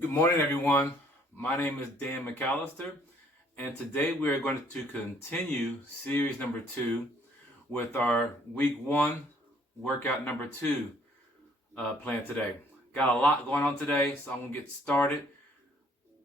Good morning, everyone. My name is Dan McAllister, and today we are going to continue series number 2 with our week 1 workout number 2 plan today. Got a lot going on today, so I'm going to get started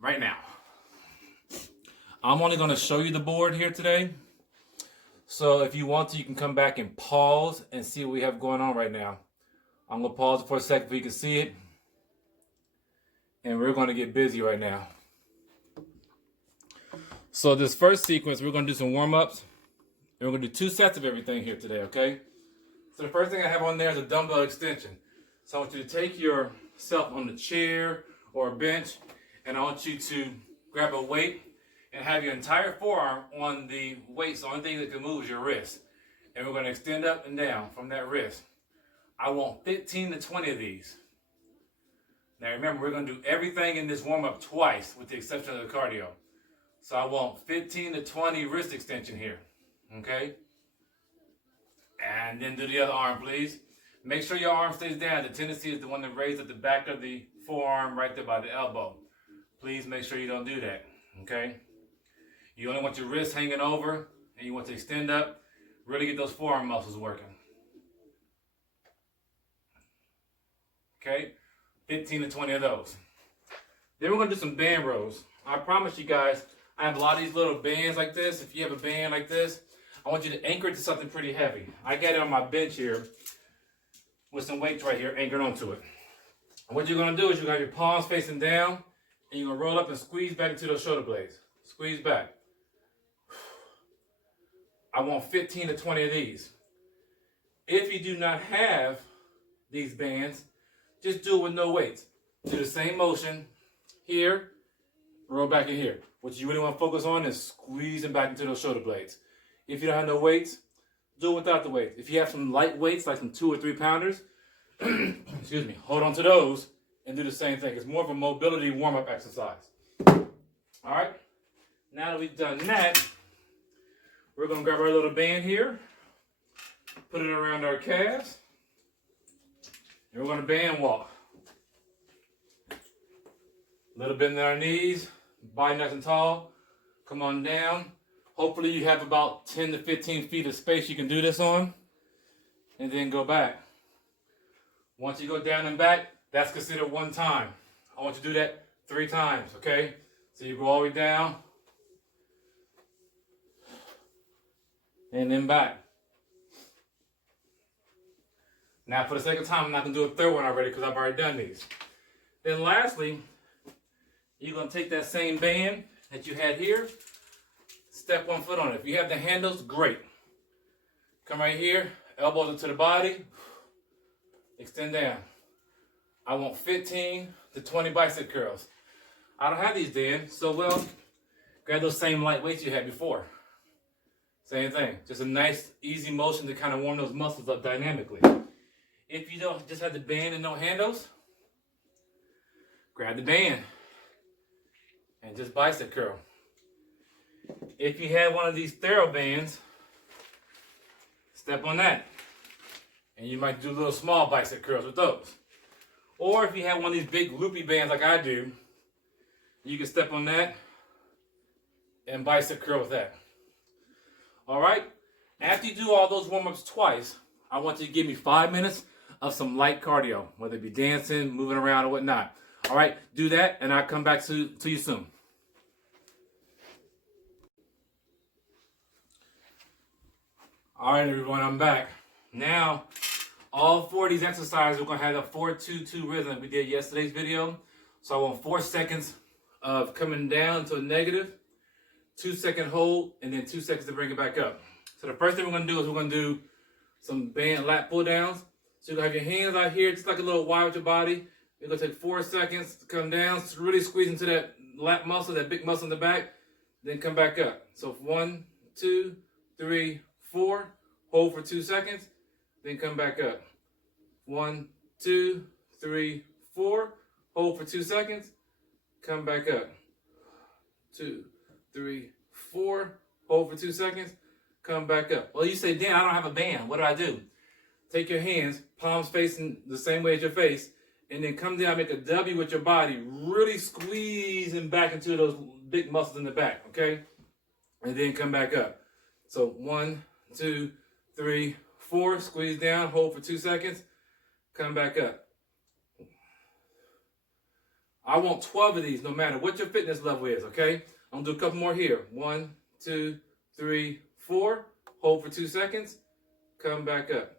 right now. I'm only going to show you the board here today, so if you want to, you can come back and pause and see what we have going on right now. I'm going to pause it for a second so you can see it. And we're going to get busy right now. So this first sequence, we're going to do some warm-ups. And we're going to do 2 sets of everything here today, okay? So the first thing I have on there is a dumbbell extension. So I want you to take yourself on the chair or a bench, and I want you to grab a weight and have your entire forearm on the weight. So the only thing that can move is your wrist. And we're going to extend up and down from that wrist. I want 15 to 20 of these. Now remember, we're going to do everything in this warm-up twice with the exception of the cardio. So I want 15 to 20 wrist extension here, okay? And then do the other arm, please. Make sure your arm stays down. The tendency is the one to raise at the back of the forearm right there by the elbow. Please make sure you don't do that, okay? You only want your wrist hanging over and you want to extend up. Really get those forearm muscles working. Okay? 15 to 20 of those. Then we're going to do some band rows. I promise you guys, I have a lot of these little bands like this. If you have a band like this, I want you to anchor it to something pretty heavy. I got it on my bench here with some weights right here anchored onto it. And what you're going to do is you're going to have your palms facing down and you're going to roll up and squeeze back into those shoulder blades. Squeeze back. I want 15 to 20 of these. If you do not have these bands, just do it with no weights. Do the same motion here, roll back in here. What you really want to focus on is squeezing back into those shoulder blades. If you don't have no weights, do it without the weights. If you have some light weights, like some 2 or 3 pounders, excuse me, hold on to those and do the same thing. It's more of a mobility warm-up exercise. All right, now that we've done that, we're going to grab our little band here, put it around our calves. And we're going to band walk. A little bit in our knees, body nice and tall. Come on down. Hopefully you have about 10 to 15 feet of space you can do this on. And then go back. Once you go down and back, that's considered one time. I want you to do that 3 times, okay? So you go all the way down. And then back. Now, for the sake of time, I'm not going to do a third one already because I've already done these. Then lastly, you're going to take that same band that you had here, step 1 foot on it. If you have the handles, great. Come right here, elbows into the body, extend down. I want 15 to 20 bicep curls. I don't have these, Dan, so well, grab those same light weights you had before. Same thing, just a nice, easy motion to kind of warm those muscles up dynamically. If you don't just have the band and no handles, grab the band and just bicep curl. If you have one of these Thero bands, step on that. And you might do little small bicep curls with those. Or if you have one of these big loopy bands like I do, you can step on that and bicep curl with that. All right? After you do all those warm-ups twice, I want you to give me 5 minutes of some light cardio, whether it be dancing, moving around, or whatnot. All right, do that, and I'll come back to you soon. All right, everyone, I'm back. Now, all 4 of these exercises, we're going to have a 4-2-2 rhythm that we did yesterday's video. So I want 4 seconds of coming down to a negative, 2-second hold, and then 2 seconds to bring it back up. So the first thing we're going to do is we're going to do some band lat pull downs. So you're going to have your hands out here, just like a little Y with your body. You're going to take 4 seconds to come down, really squeeze into that lat muscle, that big muscle in the back, then come back up. So 1, 2, 3, 4. Hold for 2 seconds, then come back up. 1, 2, 3, 4. Hold for 2 seconds, come back up. 2, 3, 4. Hold for 2 seconds, come back up. Well, you say, Dan, I don't have a band. What do? Take your hands, palms facing the same way as your face, and then come down, make a W with your body, really squeezing back into those big muscles in the back, okay? And then come back up. So 1, 2, 3, 4, squeeze down, hold for 2 seconds, come back up. I want 12 of these, no matter what your fitness level is, okay? I'm gonna do a couple more here. 1, 2, 3, 4, hold for 2 seconds, come back up.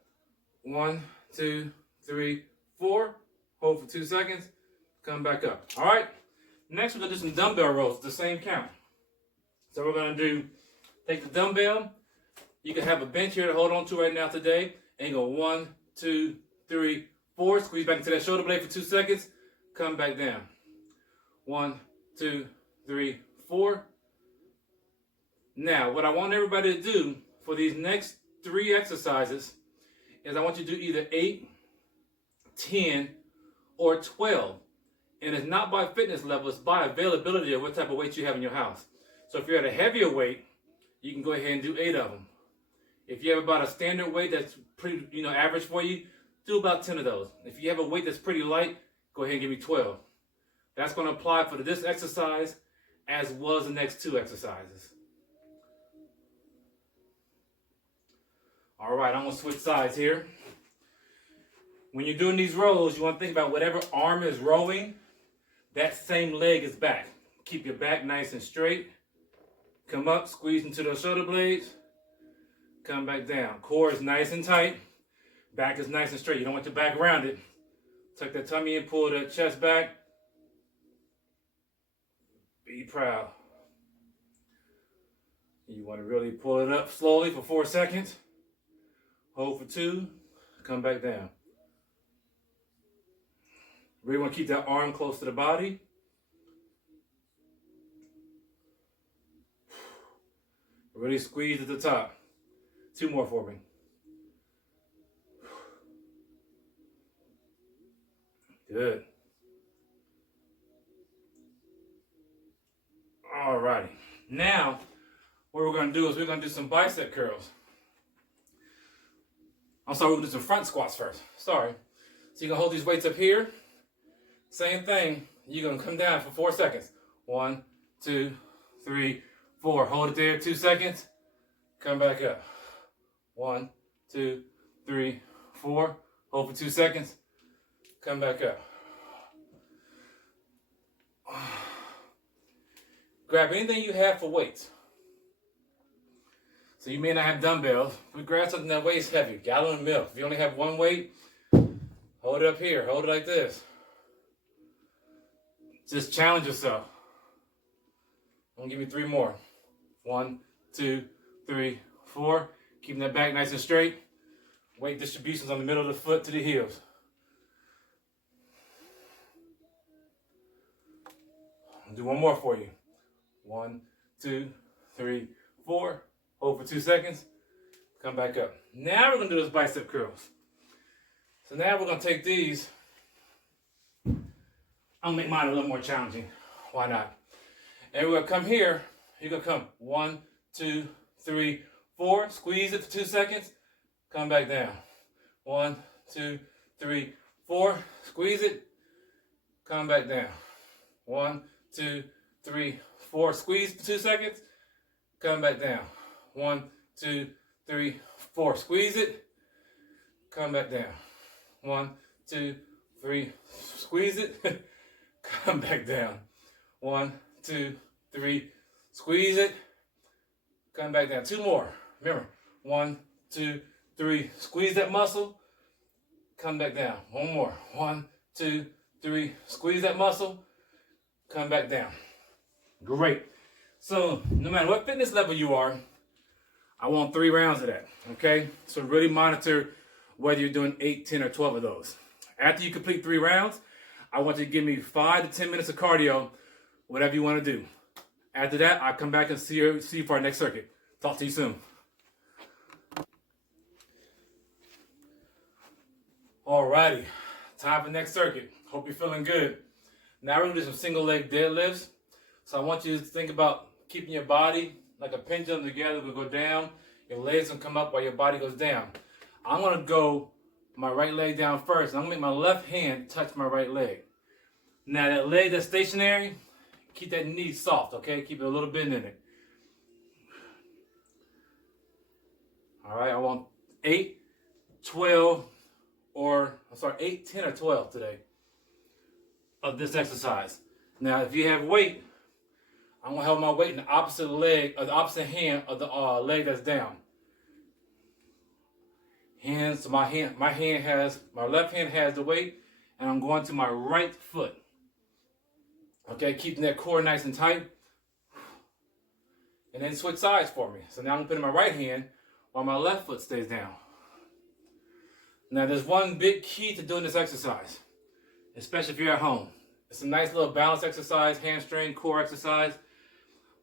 1, 2, 3, 4, hold for 2 seconds, come back up. All right, next we're gonna do some dumbbell rows, the same count. So we're gonna take the dumbbell, you can have a bench here to hold on to right now today, and go 1, 2, 3, 4, squeeze back into that shoulder blade for 2 seconds, come back down. 1, 2, 3, 4. Now, what I want everybody to do for these next 3 exercises is I want you to do either 8, 10, or 12. And it's not by fitness level, it's by availability of what type of weight you have in your house. So if you're at a heavier weight, you can go ahead and do 8 of them. If you have about a standard weight that's pretty, average for you, do about 10 of those. If you have a weight that's pretty light, go ahead and give me 12. That's going to apply for this exercise as well as the next 2 exercises. All right, I'm going to switch sides here. When you're doing these rows, you want to think about whatever arm is rowing, that same leg is back. Keep your back nice and straight. Come up, squeeze into those shoulder blades. Come back down. Core is nice and tight. Back is nice and straight. You don't want your back rounded. Tuck that tummy in, pull the chest back. Be proud. You want to really pull it up slowly for 4 seconds. Hold for 2. Come back down. Really want to keep that arm close to the body. Really squeeze at the top. 2 more for me. Good. Alrighty. Now, what we're going to do is we're going to do some bicep curls. I'm sorry, we're going to do some front squats first. Sorry. So you're going to hold these weights up here. Same thing. You're going to come down for 4 seconds. 1, 2, 3, 4. Hold it there 2 seconds. Come back up. 1, 2, 3, 4. Hold for 2 seconds. Come back up. Grab anything you have for weights. So you may not have dumbbells, but grab something that weighs heavy. Gallon of milk. If you only have one weight, hold it up here. Hold it like this. Just challenge yourself. I'm gonna give you 3 more. 1, 2, 3, 4. Keeping that back nice and straight. Weight distributions on the middle of the foot to the heels. I'll do 1 more for you. 1, 2, 3, 4. Hold for 2 seconds. Come back up. Now we're going to do those bicep curls. So now we're going to take these. I'll make mine a little more challenging. Why not? And we're going to come here. You're going to come 1, 2, 3, 4. Squeeze it for 2 seconds. Come back down. 1, 2, 3, 4. Squeeze it. Come back down. 1, 2, 3, 4. Squeeze for 2 seconds. Come back down. 1, 2, 3, 4. Squeeze it. Come back down. 1, 2, 3. Squeeze it. Come back down. 1, 2, 3. Squeeze it. Come back down. 2 more. Remember. 1, 2, 3. Squeeze that muscle. Come back down. 1 more. 1, 2, 3. Squeeze that muscle. Come back down. Great. So no matter what fitness level you are, I want 3 rounds of that, okay? So really monitor whether you're doing 8, 10, or 12 of those. After you complete 3 rounds, I want you to give me 5 to 10 minutes of cardio, whatever you want to do. After that, I'll come back and see you for our next circuit. Talk to you soon. Alrighty, time for next circuit. Hope you're feeling good. Now we're going to do some single leg deadlifts. So I want you to think about keeping your body like a pendulum together. We'll go down. Your legs will come up while your body goes down. I'm going to go my right leg down first. I'm gonna make my left hand touch my right leg. Now that leg that's stationary, keep that knee soft, okay? Keep it a little bit in it. All right, I want 8, 12, 8, 10, or 12 today of this exercise. Now, if you have weight, I'm gonna hold my weight in the opposite leg, or the opposite hand of the leg that's down. Hands, so my left hand has the weight, and I'm going to my right foot. Okay, keeping that core nice and tight. And then switch sides for me. So now I'm putting my right hand while my left foot stays down. Now there's one big key to doing this exercise, especially if you're at home. It's a nice little balance exercise, hamstring, core exercise.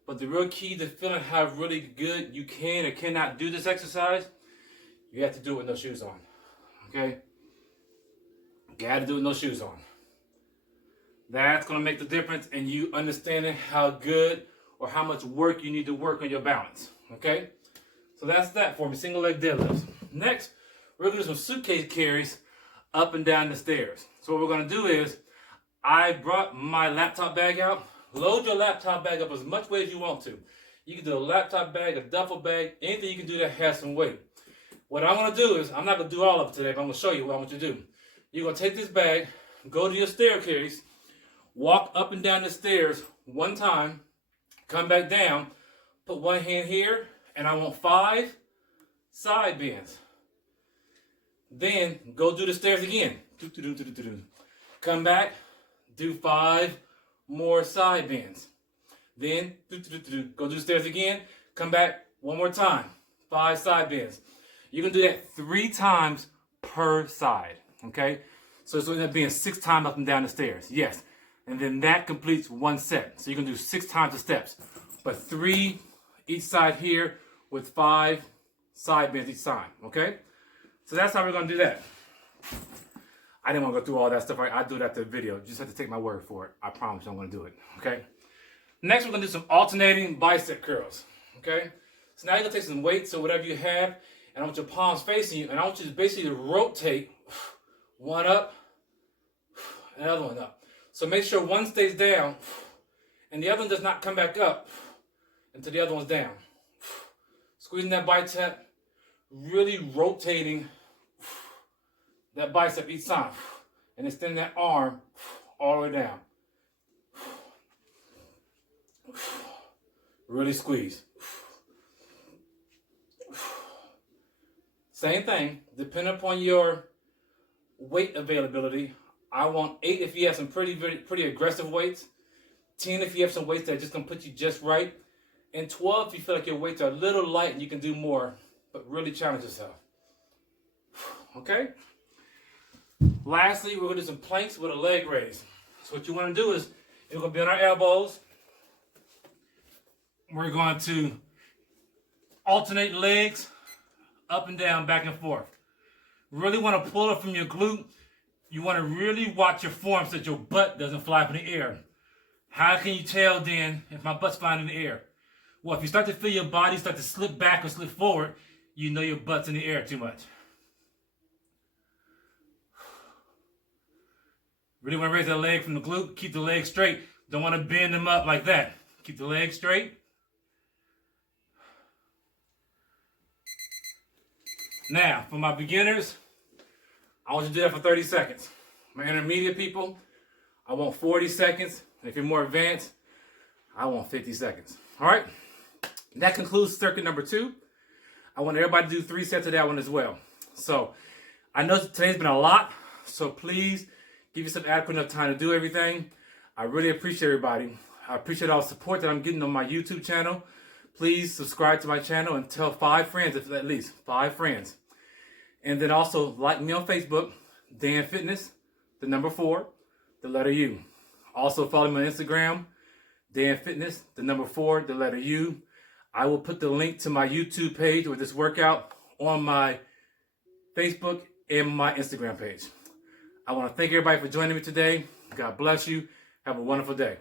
But the real key to feeling how really good you can or cannot do this exercise, you have to do it with no shoes on. Okay? You got to do it with no shoes on. That's going to make the difference in you understanding how good or how much work you need to work on your balance. Okay? So that's that for me, single leg deadlifts. Next, we're going to do some suitcase carries up and down the stairs. So what we're going to do is, I brought my laptop bag out. Load your laptop bag up as much weight as you want to. You can do a laptop bag, a duffel bag, anything you can do that has some weight. What I'm going to do is, I'm not going to do all of it today, but I'm going to show you what I want you to do. You're going to take this bag, go to your staircase, walk up and down the stairs one time, come back down, put one hand here, and I want 5 side bends. Then go do the stairs again. Come back, do 5 more side bends. Then go do the stairs again, come back one more time, 5 side bends. You can do that 3 times per side, okay? So it's going to end up being 6 times up and down the stairs, yes. And then that completes one set. So you can do 6 times the steps, but 3 each side here with 5 side bends each time, okay? So that's how we're going to do that. I didn't want to go through all that stuff. I do it after the video. You just have to take my word for it. I promise you I'm going to do it, okay? Next, we're going to do some alternating bicep curls, okay? So now you're going to take some weights or whatever you have, and I want your palms facing you, and I want you to basically rotate one up, another one up. So make sure one stays down, and the other one does not come back up until the other one's down. Squeezing that bicep, really rotating that bicep each time, and extend that arm all the way down. Really squeeze. Same thing, depending upon your weight availability. I want 8 if you have some pretty aggressive weights, 10 if you have some weights that are just gonna put you just right, and 12 if you feel like your weights are a little light and you can do more, but really challenge yourself. Okay? Lastly, we're gonna do some planks with a leg raise. So what you wanna do is, you're gonna be on our elbows. We're going to alternate legs, up and down, back and forth. Really wanna pull it from your glute. You wanna really watch your form so that your butt doesn't fly up in the air. How can you tell then if my butt's flying in the air? Well, if you start to feel your body start to slip back or slip forward, you know your butt's in the air too much. Really want to raise that leg from the glute. Keep the leg straight. Don't want to bend them up like that. Keep the leg straight. Now, for my beginners, I want you to do that for 30 seconds. My intermediate people, I want 40 seconds. And if you're more advanced, I want 50 seconds. All right? That concludes circuit number 2. I want everybody to do 3 sets of that one as well. So, I know today's been a lot, so please give yourself adequate enough time to do everything. I really appreciate everybody. I appreciate all the support that I'm getting on my YouTube channel. Please subscribe to my channel and tell 5 friends, if at least 5 friends. And then also like me on Facebook, Dan Fitness, the number 4, the letter U. Also follow me on Instagram, Dan Fitness, the number 4, the letter U. I will put the link to my YouTube page with this workout on my Facebook and my Instagram page. I want to thank everybody for joining me today. God bless you. Have a wonderful day.